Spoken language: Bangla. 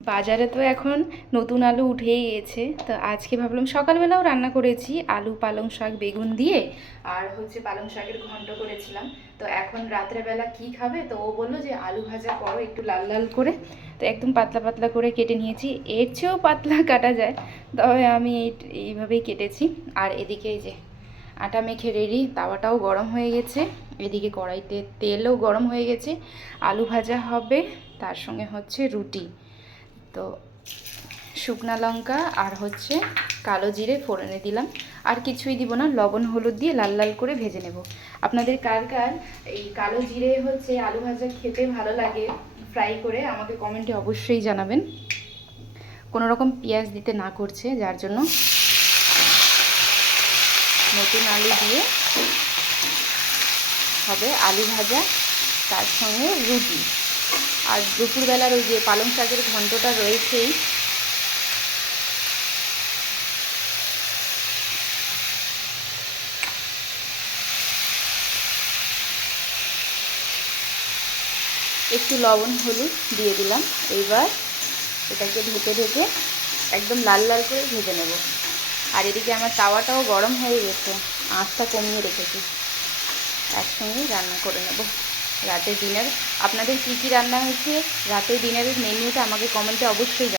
বাজারে তো এখন নতুন আলু উঠেই গেছে, তো আজকে ভাবলাম সকালবেলাও রান্না করেছি আলু পালং শাক বেগুন দিয়ে, আর হচ্ছে পালং শাকের ঘন্ট করেছিলাম। তো এখন রাত্রেবেলা কি খাবে, তো ও বললো যে আলু ভাজা করো একটু লাল লাল করে। তো একদম পাতলা পাতলা করে কেটে নিয়েছি, এর চেয়েও পাতলা কাটা যায়, তবে আমি এইভাবেই কেটেছি। আর এদিকে এই যে আটা মেখে রেডি, তাওয়াটাও গরম হয়ে গেছে, এদিকে কড়াইতে তেলও গরম হয়ে গেছে। আলু ভাজা হবে, তার সঙ্গে হচ্ছে রুটি। তো শুকনা লঙ্কা আর হচ্ছে কালো জিরে ফোড়নে দিলাম, আর কিছুই দিব না, লবণ হলুদ দিয়ে লাল লাল করে ভেজে নেব। আপনাদের কার কার এই কালো জিরে হচ্ছে আলু ভাজা খেতে ভালো লাগে ফ্রাই করে, আমাকে কমেন্টে অবশ্যই জানাবেন। কোনো রকম পেঁয়াজ দিতে না করছে, যার জন্য নতুন আলু দিয়ে হবে আলু ভাজা, তার সঙ্গে রুটি। আর দুপুরবেলার ওই যে পালং শাকের ঘন্টটা রয়েছেই। একটু লবণ হলুদ দিয়ে দিলাম। এইবার এটাকে ঢেকে ঢেকে একদম লাল লাল করে ভেজে নেব। আর এদিকে আমার তাওয়াটাও গরম হয়ে গেছে, আঁচটা কমিয়ে রেখেছি। একসঙ্গেই রান্না করে নেব রাতের ডিনার। আপনাদের কী কী রান্না হয়েছে রাতের ডিনারের মেনুটা আমাকে কমেন্টে অবশ্যই